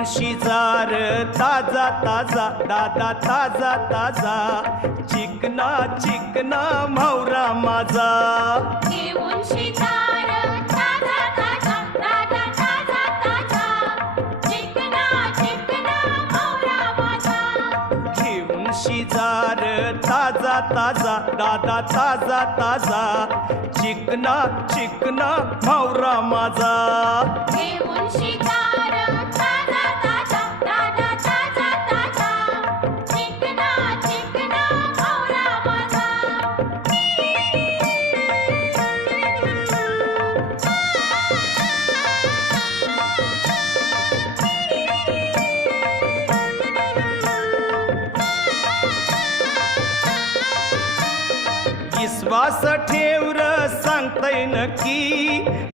घेऊन शिजार ताजा ताजा दादा ताजा ताजा चिकना चिकना म्हावरा माझा घेऊन शिजार ताजा ताजा दादा ताजा ताजा चिकना चिकना म्हावरा माझा घेऊन शिजार ताजा ताजा दादा ताजा ताजा चिकना चिकना म्हावरा माझा घेऊन शिकार ताजा ताजा दादा ताजा ताजा चिकना चिकना म्हावरा माझा विश्वास ठेव र सांगतय नक्की